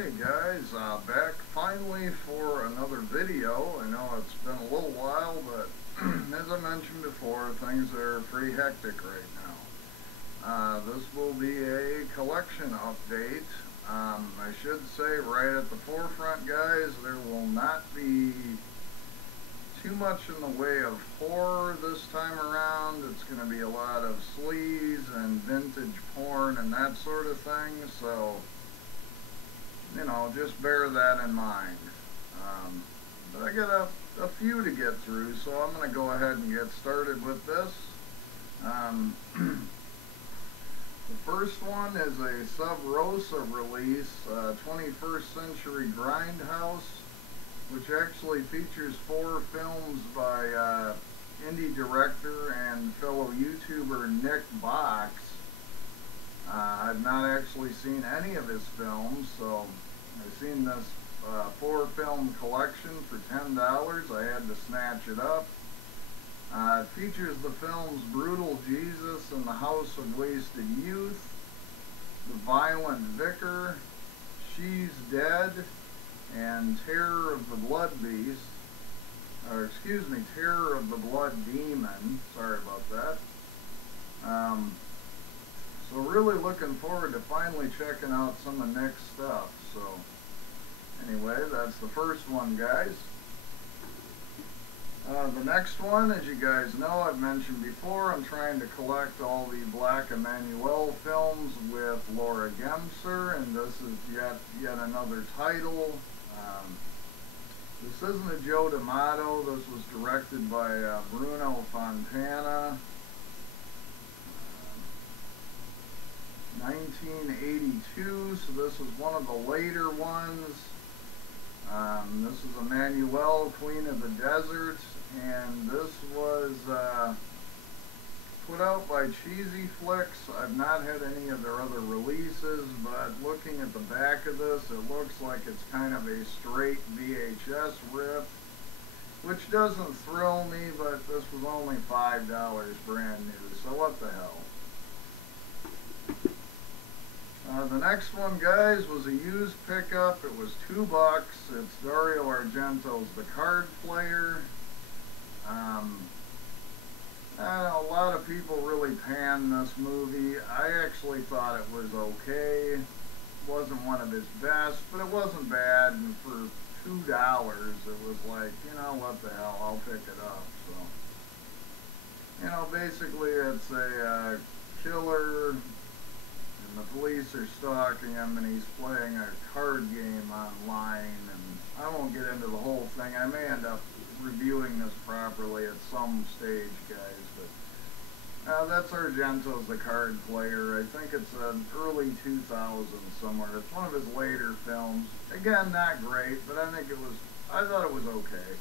Hey guys, back finally for another video. I know it's been a little while, but as I mentioned before, things are pretty hectic right now. This will be a collection update. I should say right at the forefront, guys, there will not be too much in the way of horror this time around. It's going to be a lot of sleaze and vintage porn and that sort of thing, so you know, just bear that in mind. But I got a few to get through, so I'm going to go ahead and get started with this. The first one is a Sub Rosa release, 21st Century Grindhouse, which actually features 4 films by indie director and fellow YouTuber Nik Box. I've not actually seen any of his films, so I've seen this 4-film collection for $10. I had to snatch it up. It features the films Brutal Jesus and the House of Wasted Youth, The Violent Vicar, She's Dead, and Terror of the Blood Beast, or excuse me, Terror of the Blood Demon. Sorry about that. So really looking forward to finally checking out some of Nick's stuff. So anyway, that's the first one, guys. The next one, as you guys know, I've mentioned before, I'm trying to collect all the Black Emanuelle films with Laura Gemser, and this is yet another title. This isn't a Joe D'Amato. This was directed by Bruno Fontana. 1982, so this is one of the later ones. This is Emanuelle, Queen of the Desert, and this was put out by Cheesy Flicks. I've not had any of their other releases, but looking at the back of this, it looks like it's kind of a straight VHS rip, which doesn't thrill me, but this was only $5 brand new, so what the hell. The next one, guys, was a used pickup. It was $2. It's Dario Argento's The Card Player. A lot of people really panned this movie. I actually thought it was okay. It wasn't one of his best, but it wasn't bad. And for $2, it was like, you know, what the hell, I'll pick it up. So, you know, basically it's a killer, and the police are stalking him, and he's playing a card game online, and I won't get into the whole thing. I may end up reviewing this properly at some stage, guys, but that's Argento's The Card Player. I think it's an early 2000s somewhere. It's one of his later films. Again, not great, but I thought it was okay.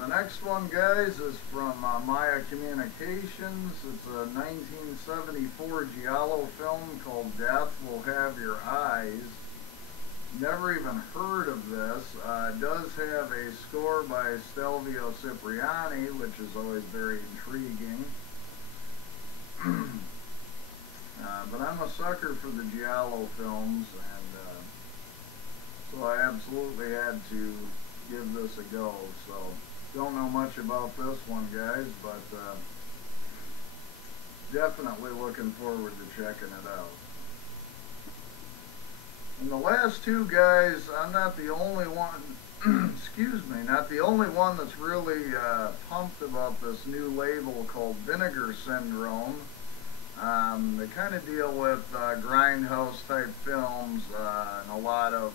The next one, guys, is from Maya Communications. It's a 1974 Giallo film called Death Will Have Your Eyes. Never even heard of this. It does have a score by Stelvio Cipriani, which is always very intriguing. But I'm a sucker for the Giallo films, and so I absolutely had to give this a go. So don't know much about this one, guys, but definitely looking forward to checking it out. And the last two, guys, I'm not the only one excuse me, not the only one that's really pumped about this new label called Vinegar Syndrome. They kind of deal with grindhouse type films and a lot of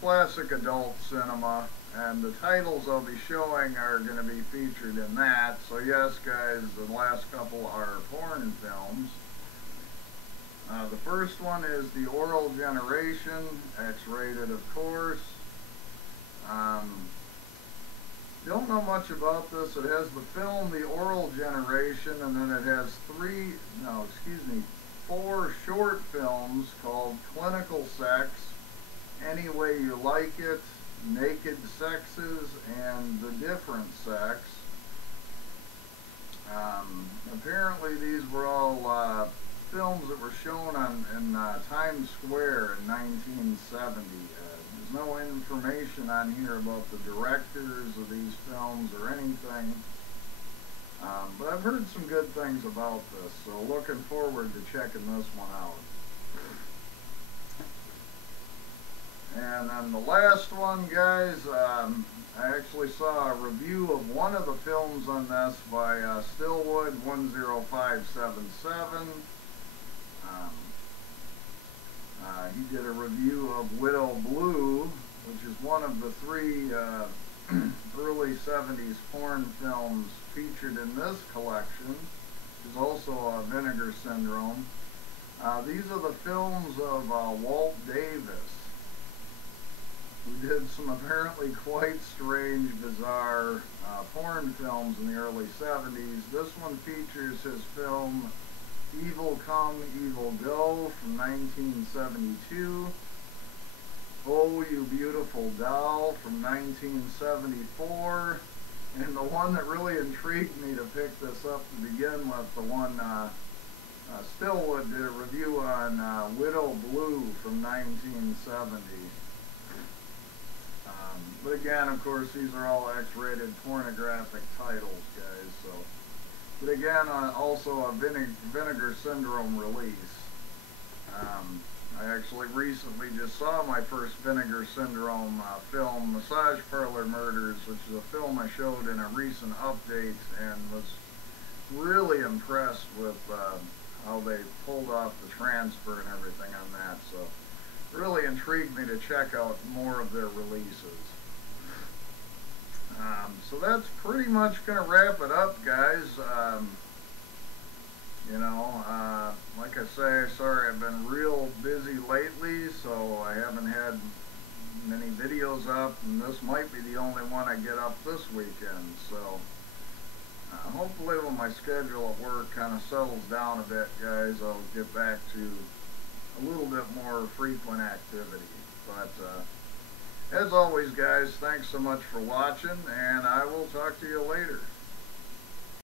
classic adult cinema, and the titles I'll be showing are going to be featured in that. So yes, guys, the last couple are porn films. The first one is The Oral Generation, X-rated of course. Don't know much about this. It has the film The Oral Generation, and then it has 4 short films called Clinical Sex, Any Way You Like It, Naked Sexes, and The Different Sex. Apparently these were all films that were shown in Times Square in 1970. There's no information on here about the directors of these films or anything. But I've heard some good things about this, so looking forward to checking this one out. And then the last one, guys, I actually saw a review of one of the films on this by Stillwood 10577. He did a review of Widow Blue, which is one of the three early 70s porn films featured in this collection, which is also Vinegar Syndrome. These are the films of Walt Davis, who did some apparently quite strange, bizarre porn films in the early 70s. This one features his film Evil Come, Evil Go from 1972. Oh, You Beautiful Doll from 1974. And the one that really intrigued me to pick this up to begin with, the one Stillwood did a review on Widow Blue from 1970. But again, of course, these are all X-rated pornographic titles, guys. So, but again, also a Vinegar Syndrome release. I actually recently just saw my first Vinegar Syndrome film, Massage Parlor Murders, which is a film I showed in a recent update, and was really impressed with how they pulled off the transfer and everything on that. So, it really intrigued me to check out more of their releases. So that's pretty much going to wrap it up, guys. Like I say, sorry I've been real busy lately, so I haven't had many videos up, and this might be the only one I get up this weekend. So hopefully when my schedule at work kind of settles down a bit, guys, I'll get back to a little bit more frequent activity. But as always, guys, thanks so much for watching, and I will talk to you later.